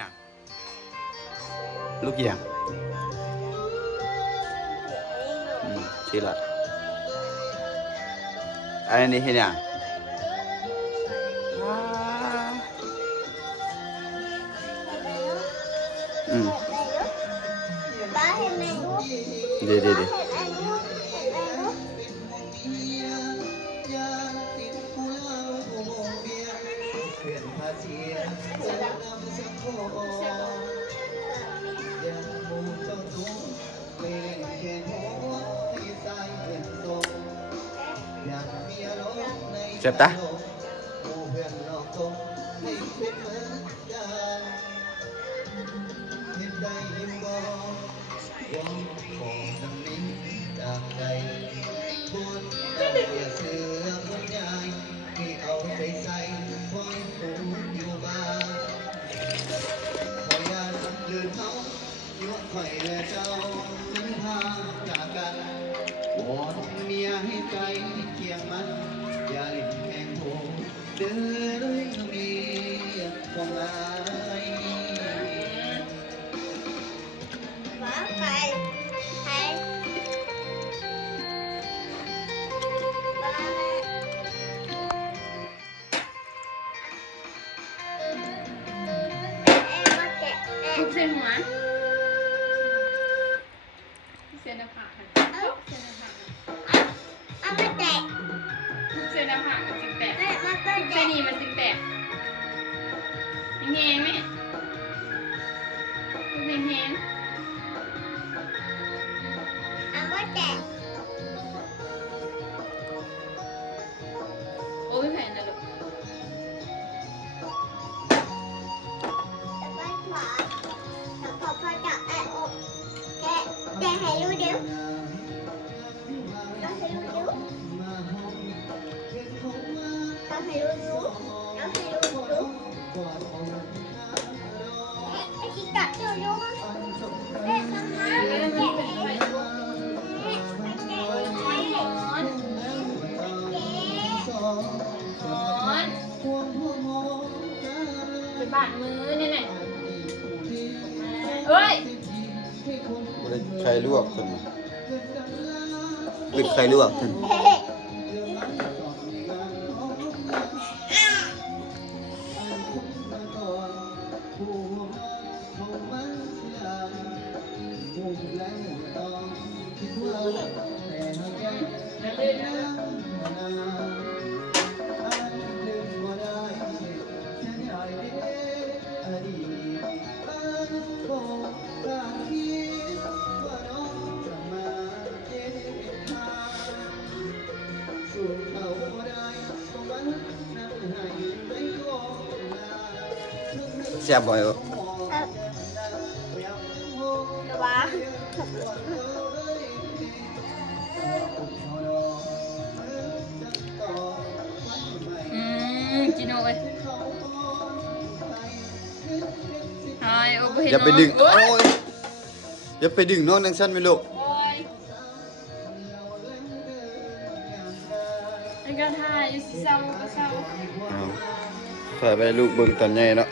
เนี่ยลูกเยี่ยงชื่อละอันนี้เห็นยังเดี๋ยวเจ็บตาข่อยและเจ้ามันพาจากกันวอนเมียให้ใจเคียงมันอย่าเล่นแข่งโหเดินเมียของอายว้าไปไปทุกเส้นหัวเส้นหน้าผากเส้นหน้าผากเอามาแตะทุกเส้นหน้าผากมันจึงแตก มันก็ เส้ แตะ นนี้มันจึงแตกแห้งไหมดูแห้งเอามาแตะโอ้ยแผ่นนะลูกแกให้รู้เดี๋ยวเราให้รู้เดี๋ยวเราให้รู้ดูเราให้รู้ดูไอ้ที่ตัดเจ้าโยมเอ๊ะทำไมแกะเอ๊ะแกะเป็นบาดมือเนี่ยไหนเฮ้ยใครลวกคนปิดใครลวกคนแซ่บบ่อยระวังจิโน่เอ้ยอย่าไปดึงโอ้ยอย่าไปดึงน้องนังสั้นไหมลูกไอ้กระทาอยู่เศร้าก็เศร้าถ่ายไปลูกเบิ่งตอนใหญ่เนาะ